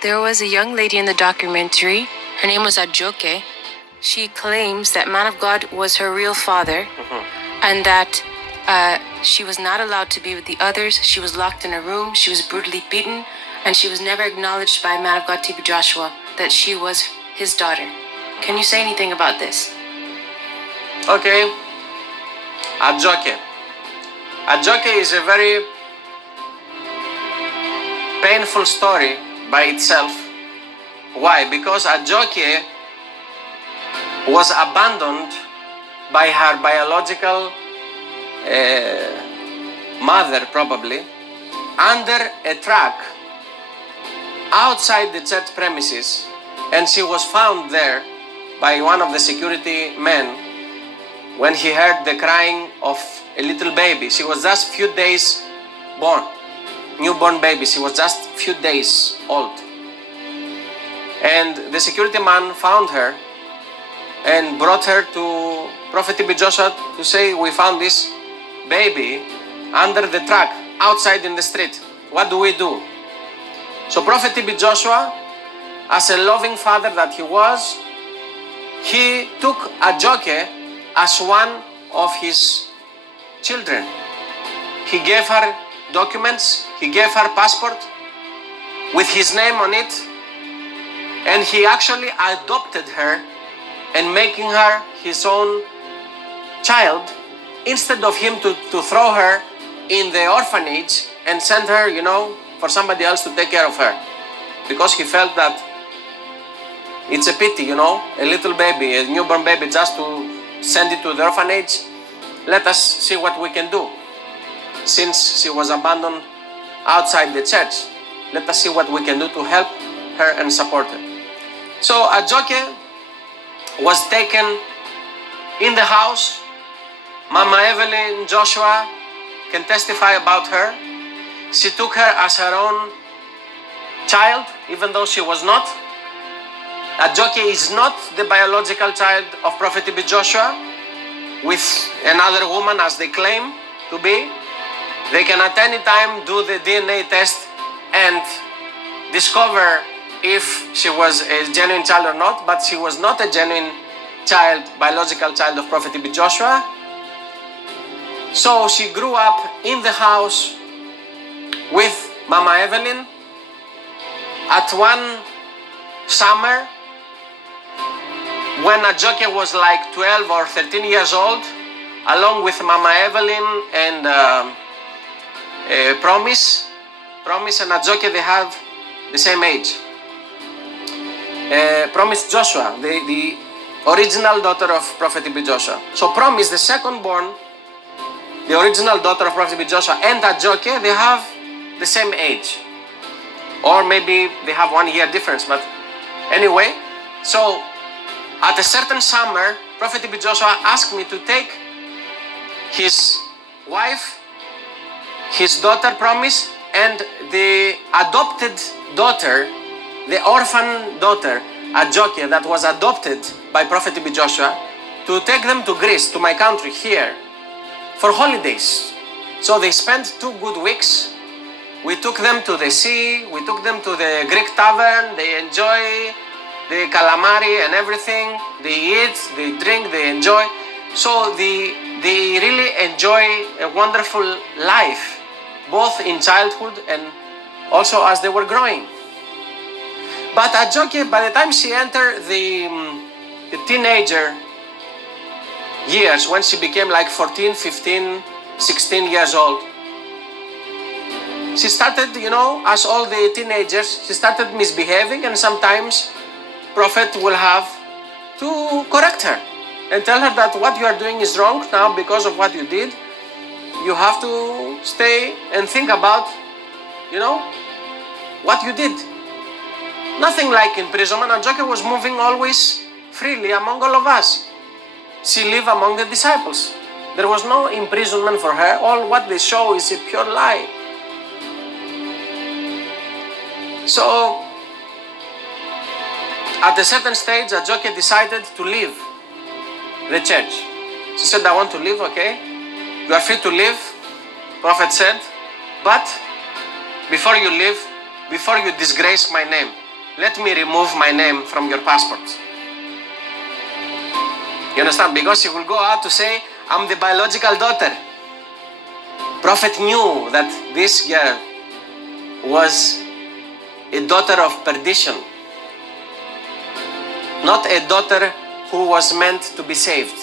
There was a young lady in the documentary. Her name was Ajoke. She claims that man of God was her real father, and that she was not allowed to be with the others. She was locked in a room. She was brutally beaten, and she was never acknowledged by man of God T.B Josua that she was his daughter. Can you say anything about this? Okay, Ajoke. Ajoke is a very painful story by itself. Why? Because Ajoke was abandoned by her biological mother, probably, under a truck outside the church premises, and she was found there by one of the security men when he heard the crying of a little baby. She was just few days born, newborn baby. She was just few days old. And the security man found her and brought her to Prophet T.B Josua to say, we found this baby under the truck outside in the street. What do we do? So Prophet T.B Josua, as a loving father that he was, he took Ajoke as one of his children. He gave her documents, he gave her passport with his name on it, and he actually adopted her and making her his own child, instead of him to throw her in the orphanage and send her, for somebody else to take care of her. Because he felt that it's a pity, a little baby, a newborn baby, just to send it to the orphanage. Let us see what we can do. Since she was abandoned outside the church, let us see what we can do to help her and support her. So Ajoke was taken in the house. Mama Evelyn Joshua can testify about her. She took her as her own child, even though she was not. Ajoke is not the biological child of Prophet T.B Josua with another woman as they claim to be. They can at any time do the DNA test and discover if she was a genuine child or not, but she was not a genuine child, biological child of Prophet T.B Josua. So she grew up in the house with Mama Evelyn. At one summer, when Ajoke was like 12 or 13 years old, along with Mama Evelyn and Promise and Ajoke, they have the same age. Promise Joshua, the original daughter of Prophet T.B Josua. So Promise, the second born, the original daughter of Prophet T.B Josua, and Ajoke, they have the same age. Or maybe they have 1 year difference, but anyway. So at a certain summer, Prophet T.B Josua asked me to take his wife, his daughter Promise, and the adopted daughter, the orphan daughter, Ajoke, that was adopted by Prophet T.B Josua, to take them to Greece, to my country here, for holidays. So they spent 2 good weeks. We took them to the sea, we took them to the Greek tavern, they enjoy the calamari and everything, they eat, they drink, they enjoy. So they really enjoy a wonderful life, both in childhood and also as they were growing. But Ajoke, by the time she entered the teenager years, when she became like 14, 15, 16 years old, she started, as all the teenagers, she started misbehaving, and sometimes Prophet will have to correct her and tell her that what you are doing is wrong now because of what you did. You have to stay and think about, what you did. Nothing like imprisonment. Ajoke was moving always freely among all of us. She lived among the disciples. There was no imprisonment for her. All what they show is a pure lie. So, at a certain stage, Ajoke decided to leave the church. She said, I want to leave, okay? You are free to leave, Prophet said, but before you leave, before you disgrace my name, let me remove my name from your passport. You understand? Because she will go out to say, I'm the biological daughter. Prophet knew that this girl was a daughter of perdition, not a daughter who was meant to be saved.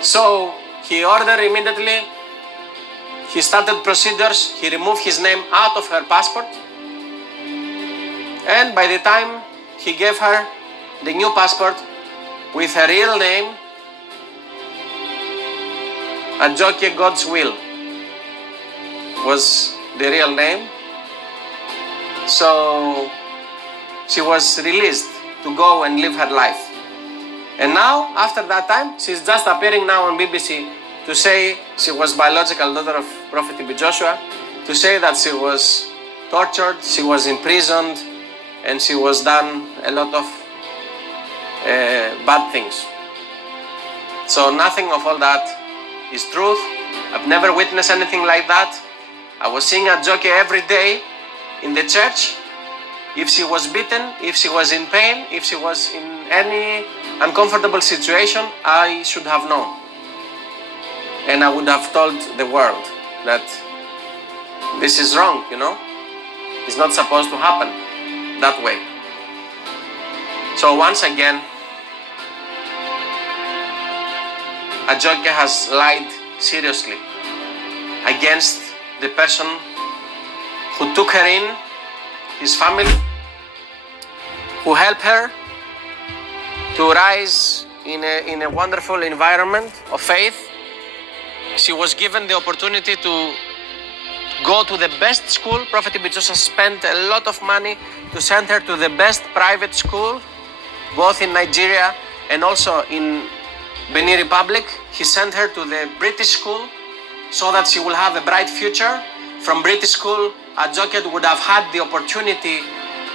So he ordered immediately, he started procedures, he removed his name out of her passport, and by the time he gave her the new passport with her real name, Ajoke, God's will, was the real name. So she was released to go and live her life. And now, after that time, she's just appearing now on BBC to say she was biological daughter of Prophet T.B Josua, to say that she was tortured, she was imprisoned, and she was done a lot of bad things. So nothing of all that is truth. I've never witnessed anything like that. I was seeing Ajoke every day in the church. If she was beaten, if she was in pain, if she was in any uncomfortable situation, I should have known. And I would have told the world that this is wrong, you know. It's not supposed to happen that way. So once again, Ajoke has lied seriously against the person who took her in, his family, who helped her to rise in a wonderful environment of faith. She was given the opportunity to go to the best school. Prophet T.B Josua spent a lot of money to send her to the best private school, both in Nigeria and also in Benin Republic. He sent her to the British school so that she will have a bright future. From British school, Ajoke would have had the opportunity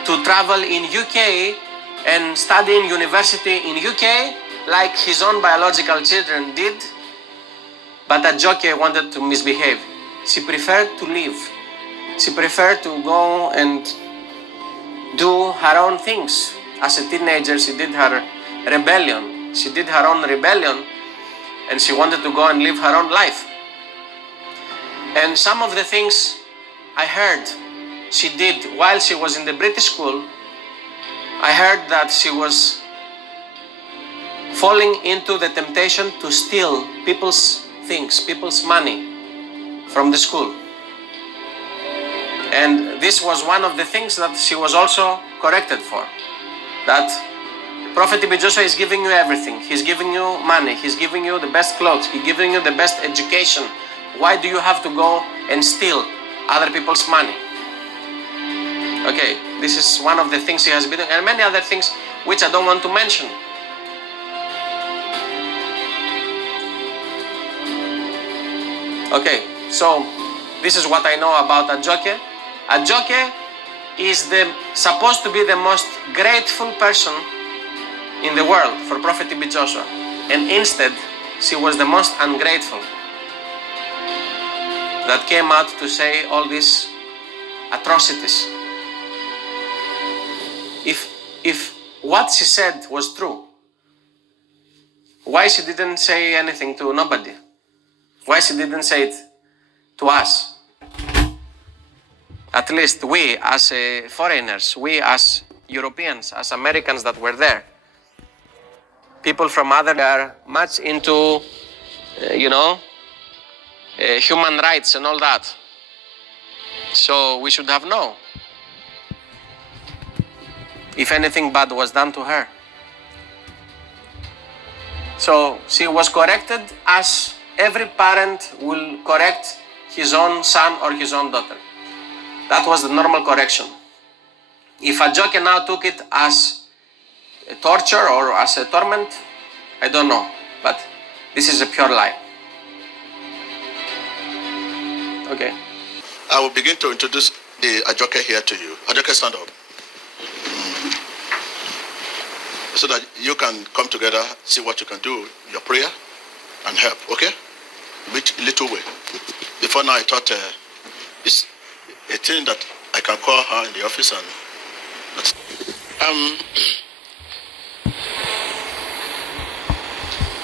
to travel in UK and study in university in UK like his own biological children did. But Ajoke wanted to misbehave. She preferred to leave. She preferred to go and do her own things. As a teenager, she did her rebellion. She did her own rebellion, and she wanted to go and live her own life. And some of the things I heard she did while she was in the British school, I heard that she was falling into the temptation to steal people's things, people's money from the school. And this was one of the things that she was also corrected for. That Prophet T.B Josua is giving you everything. He's giving you money. He's giving you the best clothes. He's giving you the best education. Why do you have to go and steal other people's money? Okay, this is one of the things he has been doing, and many other things which I don't want to mention. Okay, so this is what I know about Ajoke. Ajoke is supposed to be the most grateful person in the world for Prophet T.B Josua, and instead she was the most ungrateful that came out to say all these atrocities. If what she said was true, why she didn't say anything to nobody? Why she didn't say it to us? At least we as foreigners, we as Europeans, as Americans that were there, people from other are much into, human rights and all that. So we should have known if anything bad was done to her. So she was corrected as every parent will correct his own son or his own daughter. That was the normal correction. If Ajoke now took it as a torture or as a torment, I don't know. But this is a pure lie. Okay. I will begin to introduce the Ajoke here to you. Ajoke, stand up. So that you can come together, see what you can do, your prayer, and help, okay? Which little way. Before now, I thought it's think that I can call her in the office and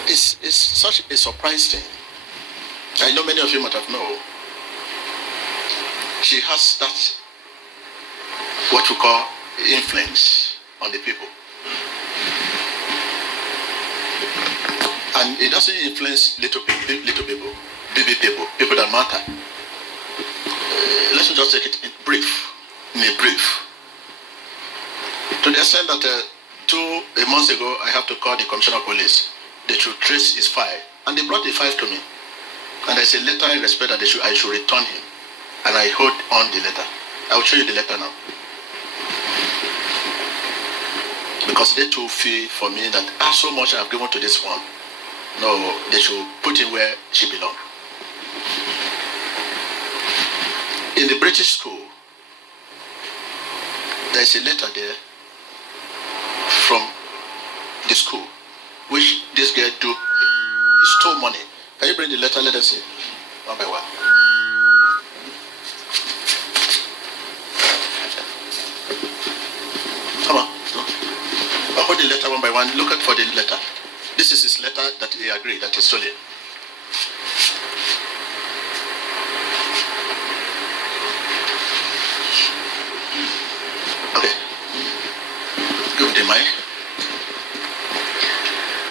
it's such a surprise thing. I know many of you might have known. She has that what we call influence on the people. And it doesn't influence little people, baby people that matter. Let me just take it in a brief. To the extent that 2 months ago, I have to call the commissioner of police. They should trace his file. And they brought the file to me. And I said, letter I respect that I should return him. And I hold on the letter. I will show you the letter now. Because they too feel for me that so much I have given to this one. No, they should put him where she belongs. In the British school, there is a letter there from the school, which this girl stole money. Can you bring the letter? Let us see, one by one. Come on. I'll hold the letter one by one. Look out for the letter. This is his letter that he agreed that he stole it. Okay. Give me the mic.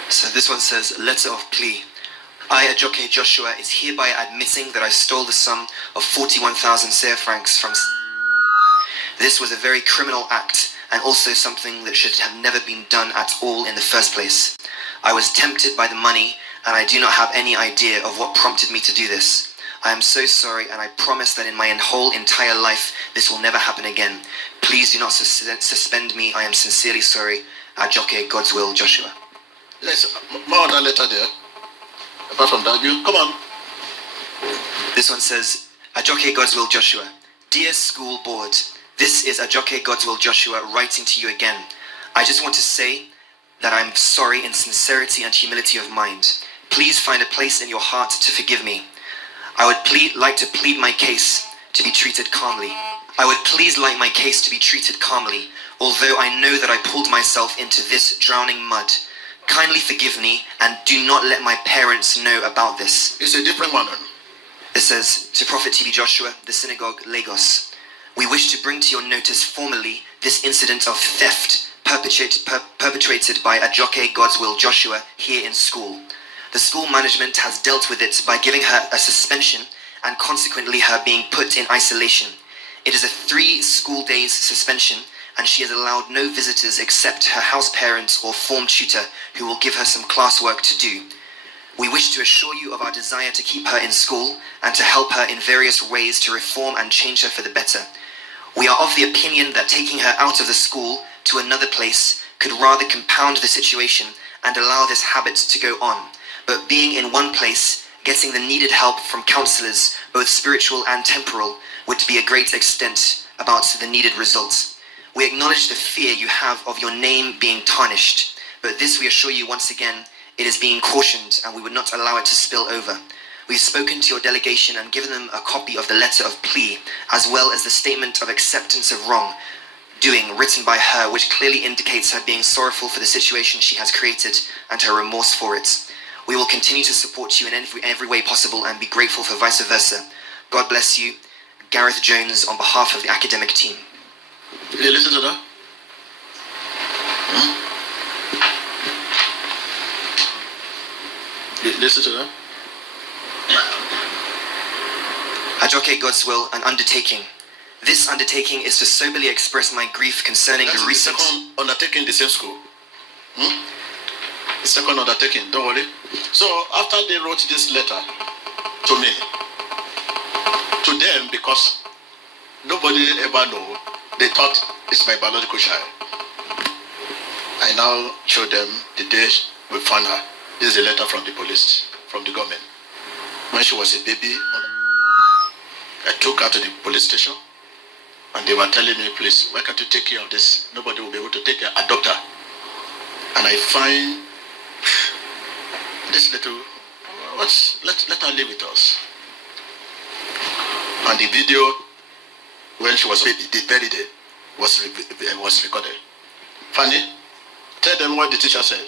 So this one says, letter of plea. I, Ajoke Joshua, is hereby admitting that I stole the sum of 41,000 CFA francs from... This was a very criminal act and also something that should have never been done at all in the first place. I was tempted by the money and I do not have any idea of what prompted me to do this. I am so sorry and I promise that in my whole entire life this will never happen again. Please do not suspend me. I am sincerely sorry. Ajoke, God's will, Joshua. There's more other letter there. Apart from that, you come on. This one says, Ajoke, God's will, Joshua. Dear school board, this is Ajoke, God's will, Joshua writing to you again. I just want to say that I'm sorry in sincerity and humility of mind. Please find a place in your heart to forgive me. I would like to plead my case to be treated calmly. I would please like my case to be treated calmly, although I know that I pulled myself into this drowning mud. Kindly forgive me and do not let my parents know about this. It's a different one. It says, to Prophet T.B Josua, the synagogue, Lagos. We wish to bring to your notice formally this incident of theft perpetrated by Ajoke, God's will, Joshua here in school. The school management has dealt with it by giving her a suspension and consequently her being put in isolation. It is a 3 school days suspension and she has allowed no visitors except her house parents or form tutor who will give her some classwork to do. We wish to assure you of our desire to keep her in school and to help her in various ways to reform and change her for the better. We are of the opinion that taking her out of the school to another place could rather compound the situation and allow this habit to go on. But being in one place, getting the needed help from counselors, both spiritual and temporal, would be a great extent about the needed results. We acknowledge the fear you have of your name being tarnished, but this we assure you once again, it is being cautioned and we would not allow it to spill over. We've spoken to your delegation and given them a copy of the letter of plea, as well as the statement of acceptance of wrong doing written by her, which clearly indicates her being sorrowful for the situation she has created and her remorse for it. We will continue to support you in every way possible and be grateful for vice versa. God bless you. Gareth Jones on behalf of the academic team. Did you listen to that? Did you listen to that? Ajoke, God's will, an undertaking. This undertaking is to soberly express my grief concerning the recent... The second undertaking in the same school. The second undertaking, don't worry. So after they wrote this letter to me, to them, because nobody ever know, they thought it's my biological child. I now show them the day we found her. This is a letter from the police, from the government. When she was a baby, I took her to the police station and they were telling me, please, why can't you take care of this? Nobody will be able to take care, a doctor. And I find this little, let her live with us. And the video when she was baby, the very day was recorded. Fanny, tell them what the teacher said.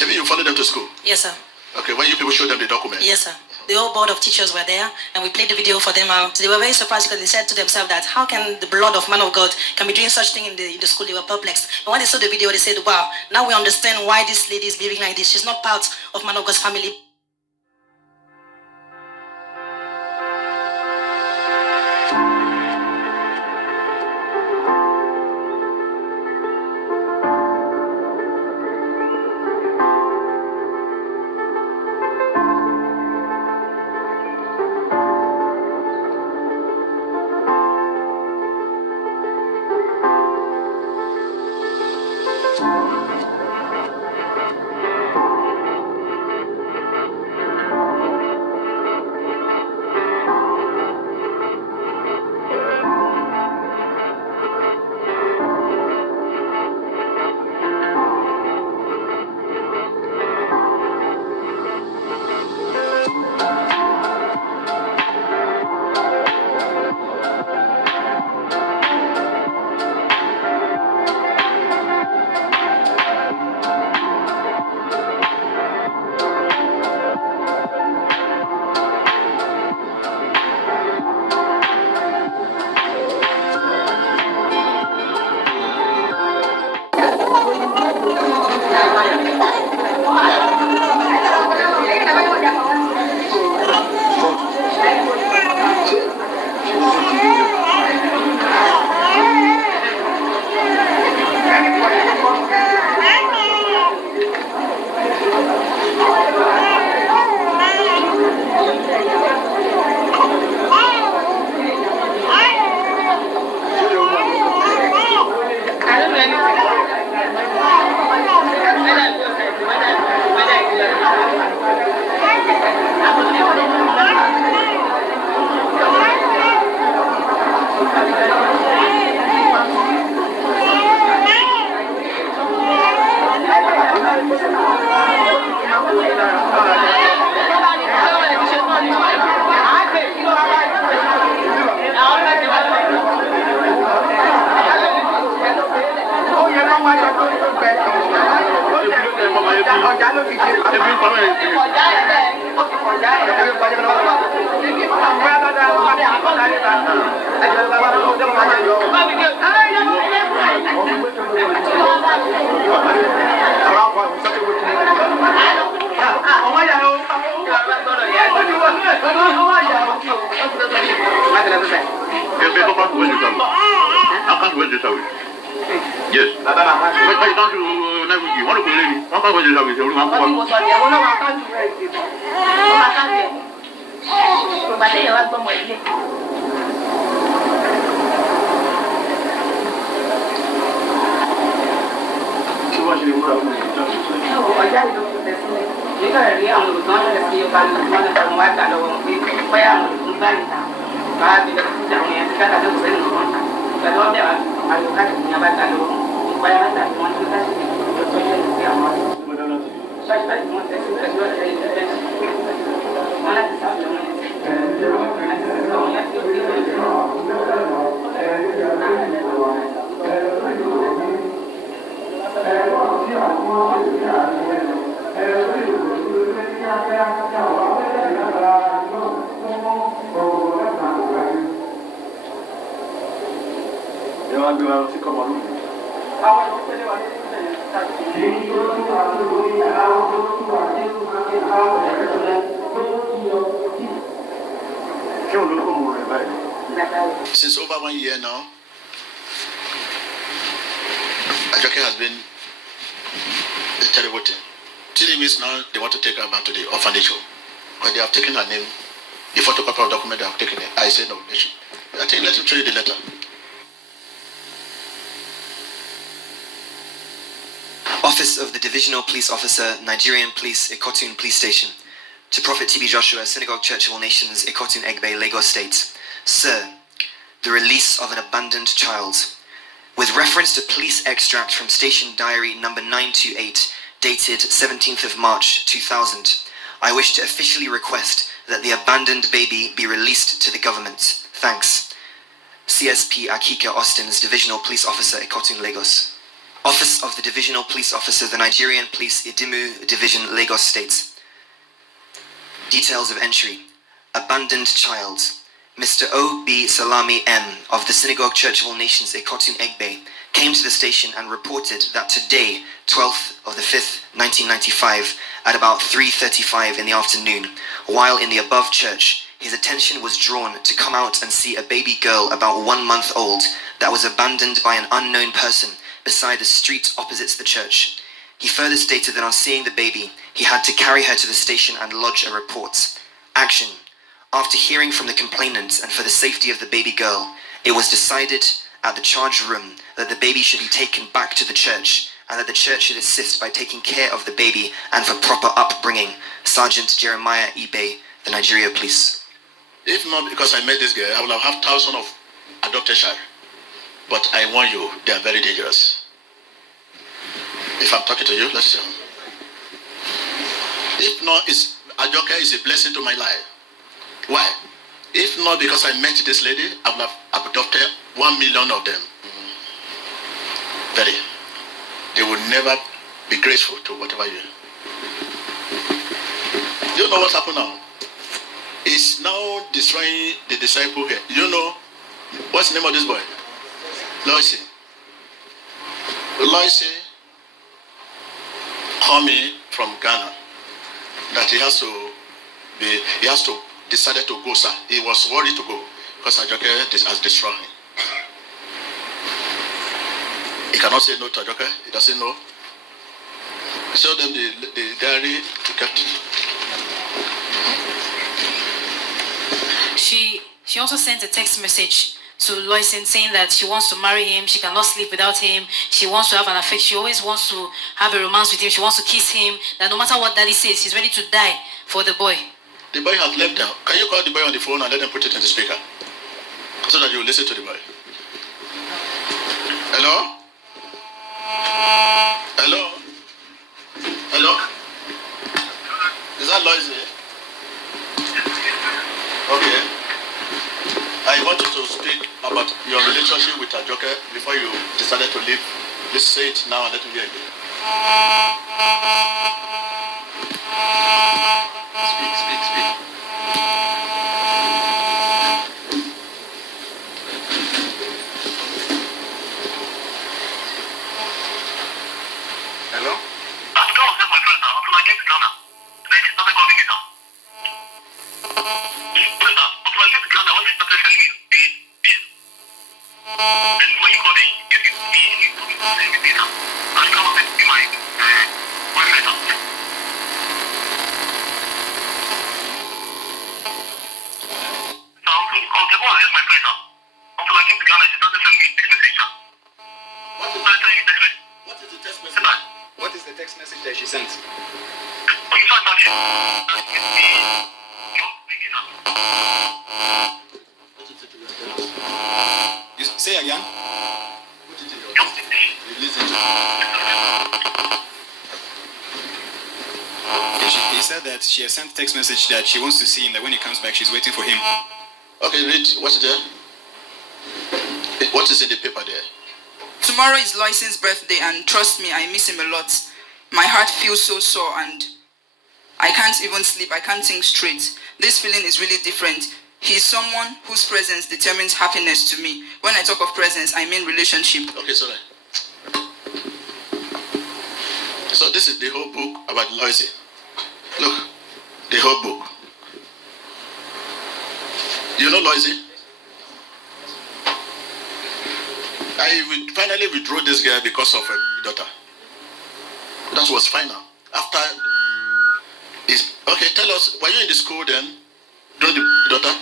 Maybe you follow them to school. Yes, sir. Okay, when you people show them the document. Yes, sir. The whole board of teachers were there, and we played the video for them out. They were very surprised because they said to themselves that how can the blood of man of God can be doing such thing in the school? They were perplexed. But when they saw the video, they said, wow, now we understand why this lady is behaving like this. She's not part of man of God's family. Yes. Since over 1 year now, Ajoke has been a terrible thing. 3 weeks now, they want to take her back to the orphanage home. When they have taken her name, the photocopy of the document they have taken it. I said no, I think let him show you the letter. Office of the Divisional Police Officer, Nigerian Police, Ikotun Police Station. To Prophet T.B Josua, Synagogue Church of All Nations, Ikotun Egbe, Lagos State. Sir, the release of an abandoned child. With reference to police extract from Station Diary number 928, dated 17th of March 2000, I wish to officially request that the abandoned baby be released to the government. Thanks. CSP Akika Austin's Divisional Police Officer, Ikotun, Lagos. Office of the Divisional Police Officer, the Nigerian Police Idimu Division, Lagos State. Details of entry. Abandoned child. Mr. O.B. Salami M. of the Synagogue Church of All Nations, Ikotun, Egbe, came to the station and reported that today, 12th of the 5th, 1995, at about 3:35 in the afternoon, while in the above church, his attention was drawn to come out and see a baby girl about 1 month old that was abandoned by an unknown person beside the street opposite the church. He further stated that on seeing the baby, he had to carry her to the station and lodge a report. Action. After hearing from the complainant and for the safety of the baby girl, it was decided at the charge room that the baby should be taken back to the church and that the church should assist by taking care of the baby and for proper upbringing. Sergeant Jeremiah Ibe, the Nigeria Police. If not because I met this girl, I would have had thousands of adopted child. But I warn you, they are very dangerous. If I'm talking to you, let's listen. If not, Ajoke is a blessing to my life. Why? If not because I met this lady, I would have adopted 1 million of them. Very. They would never be grateful to whatever you. You know what's happened now? It's now destroying the disciple here. You know what's the name of this boy? Loisy. Loisy coming from Ghana that he has to decided to go, sir. He was worried to go because Ajoke has destroyed him. He cannot say no to Ajoke. He doesn't know. Show them the diary he kept. She also sent a text message to Loisin saying that she wants to marry him, she cannot sleep without him, she wants to have an affection, she always wants to have a romance with him, she wants to kiss him, that no matter what daddy says, she's ready to die for the boy. The boy has left them. Can you call the boy on the phone and let them put it in the speaker? So that you will listen to the boy. Hello? Hello? Hello? Is that Loisy? Okay. I want you to speak about your relationship with Ajoke before you decided to leave. Let's say it now and let me hear it. Speak. Hello? What is the text message that she sent? You say again? He said that she has sent a text message that she wants to see him, that when he comes back, she's waiting for him. Okay, read. What's there? What is in the paper there? Tomorrow is Loisin's birthday, and trust me, I miss him a lot. My heart feels so sore, and I can't even sleep. I can't think straight. This feeling is really different. He's someone whose presence determines happiness to me. When I talk of presence, I mean relationship. Okay, sorry. So this is the whole book about Loisy. Look, the whole book. You know Loisy? I finally withdrew this girl because of her daughter. That was final. After okay, tell us, were you in the school then? During the daughter?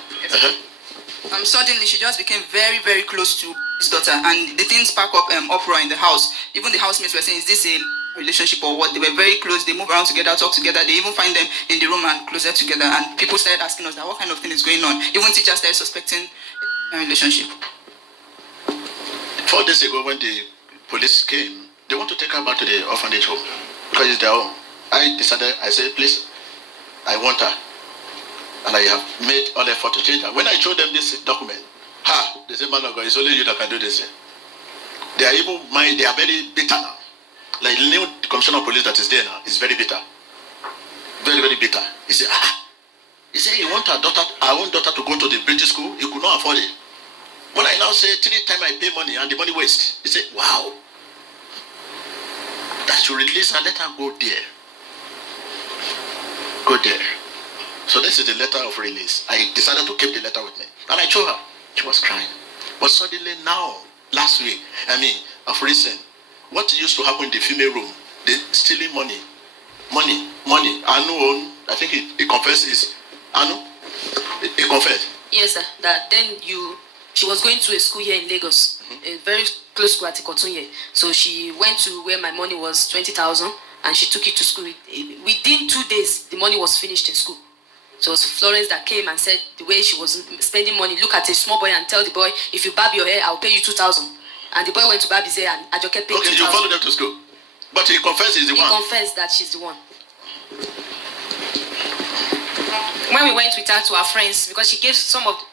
Suddenly she just became very, very close to his daughter, and the things spark up uproar in the house. Even the housemates were saying, is this a relationship or what? They were very close. They move around together, talk together. They even find them in the room and closer together. And people started asking us that what kind of thing is going on. Even teachers started suspecting a relationship. 4 days ago, when the police came, they want to take her back to the orphanage home because it's their home. I decided, I said, please, I want her. And I have made all effort to change her. When I showed them this document, Ha! They say, man of God, it's only you that can do this. They are even mind, they are very bitter now. Like the new commissioner of police that is there now is very bitter. Very, very bitter. He said, he said, you want our own daughter to go to the British school? You could not afford it. When I now say 3 times I pay money and the money waste, he said, wow. That should release her, let her go there. Go there. So this is the letter of release. I decided to keep the letter with me. And I showed her. She was crying. But suddenly now, last week, of recent, what used to happen in the female room, they stealing money. Anu, I think he confessed is Anu. He confessed. Yes, sir. That then she was going to a school here in Lagos, very close to Atikotun here. So she went to where my money was 20,000, and she took it to school. Within 2 days, the money was finished in school. So it was Florence that came and said the way she was spending money. Look at a small boy and tell the boy, if you barb your hair, I'll pay you 2,000. And the boy went to barb his hair and Ajoke paid 2,000. Okay, you follow them to school. But he confessed he's the one. He confessed that she's the one. When we went with her to our friends, because she gave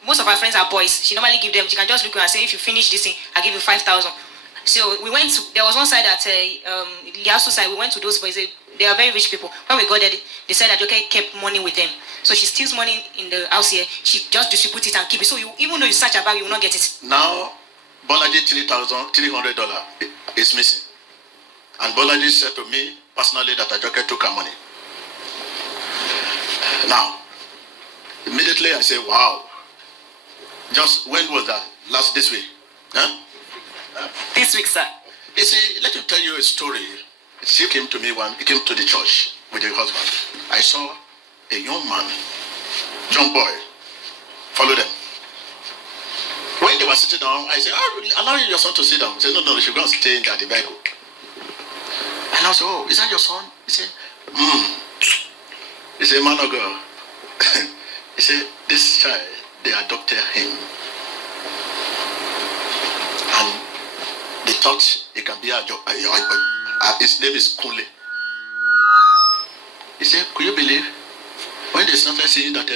most of our friends are boys, she normally give them, she can just look and say, if you finish this thing, I'll give you 5,000. So we went to, there was one side at the house side, we went to those boys, they are very rich people. When we got there, they said that Ajoke kept money with them. So she steals money in the house here, she just distributes it and keep it. So even though you search about, you will not get it. Now, Bolaji $300 is missing. And Bolaji said to me personally that Ajoke took her money. Now, immediately I say, wow. Just when was that? This week? Huh? This week, sir. You see, let me tell you a story. She came to me he came to the church with her husband. I saw a young man, young boy, follow them. When they were sitting down, I said, allow your son to sit down. He said, no, you should go and stay in the vehicle. And I said, oh, is that your son? He said, He said, man of God. He said, this child, they adopted him. And they thought it can be his name is Kule. He said, could you believe? When they started saying that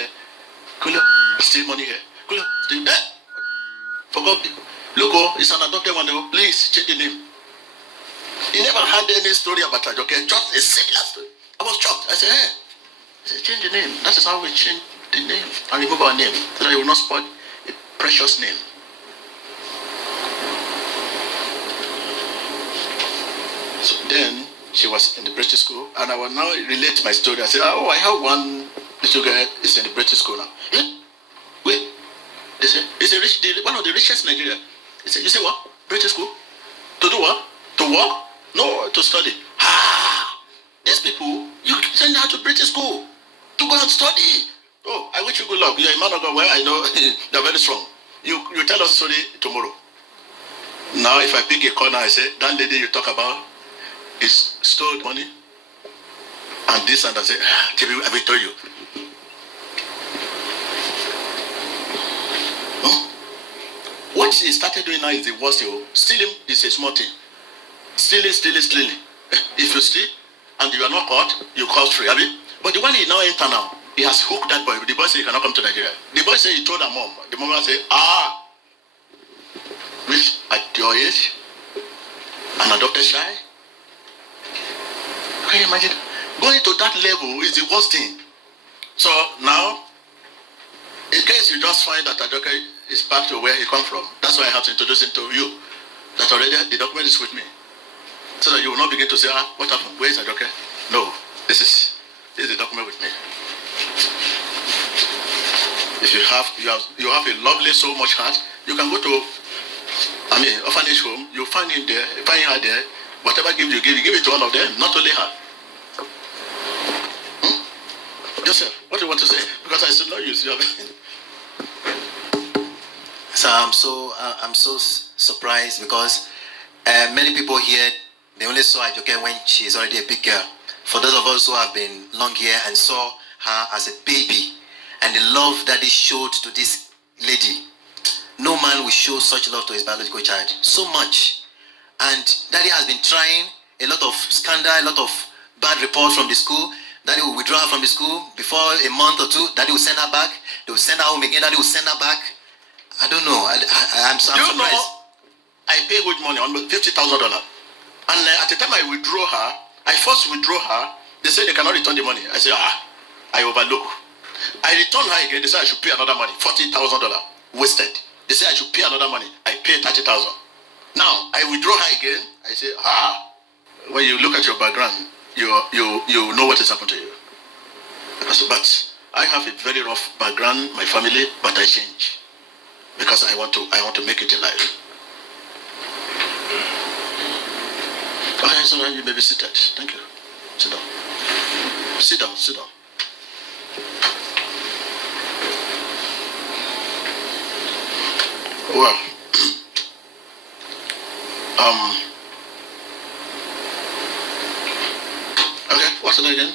Kule steal money here, Kule steal there. For God, look, it's an adopted one. Please change the name. He never had any story about Ajoke, just a similar story. I was shocked. I said, hey. I said, change the name. That is how we change the name and remove our name, so that you will not spoil a precious name. So then she was in the British school, and I will now relate my story. I said, oh, I have one little girl is in the British school now. Yeah? Wait. They said, it's one of the richest in Nigeria. He said, you say what? British school? To do what? To work? No, to study. These people, you send them to British school to go and study. Oh, I wish you good luck. You're a man of God. Well, I know they're very strong. You tell us story tomorrow. Now, if I pick a corner, I say, that lady you talk about is stole money. And this and I say, T.B, I will tell you. What she started doing now is the worst thing. Stealing is a small thing. Stealing. If you steal and you are not caught, you cost free. But the one he now enter now, he has hooked that boy. The boy said he cannot come to Nigeria. The boy said he told her mom. The mom said, which at your age, an adopted child? Can you imagine? Going to that level is the worst thing. So now, in case you just find that Ajoke is back to where he come from, that's why I have to introduce him to you. That already the document is with me. So that you will not begin to say, what happened? Where is Ajoke? No, this is the document with me. If you have a lovely, so much heart, you can go to orphanage home, you find him there, you find her there, whatever gift you give it to all of them, not only her. Joseph, what do you want to say? Because I still know you. So I'm so surprised because many people here, they only saw Ajoke when she's already a big girl. For those of us who have been long here and saw her as a baby, and the love that he showed to this lady, no man will show such love to his biological child. So much. And Daddy has been trying a lot of scandal, a lot of bad reports from the school. Daddy will withdraw her from the school before a month or two. Daddy will send her back. They will send her home again. Daddy will send her back. I don't know. I'm Do you surprised. know I pay huge money on $50,000, and at the time I withdraw her, I first withdraw her. They say they cannot return the money. I say I overlook. I return her again. They say I should pay another money, $40,000 wasted. They say I should pay another money. I pay 30,000. Now I withdraw her again. I say when you look at your background, you know what has happened to you. But I have a very rough background, my family, but I change because I want to make it in life. Okay, so now you may be seated. Thank you. Sit down. Sit down. Sit down. Well, okay, what's it again?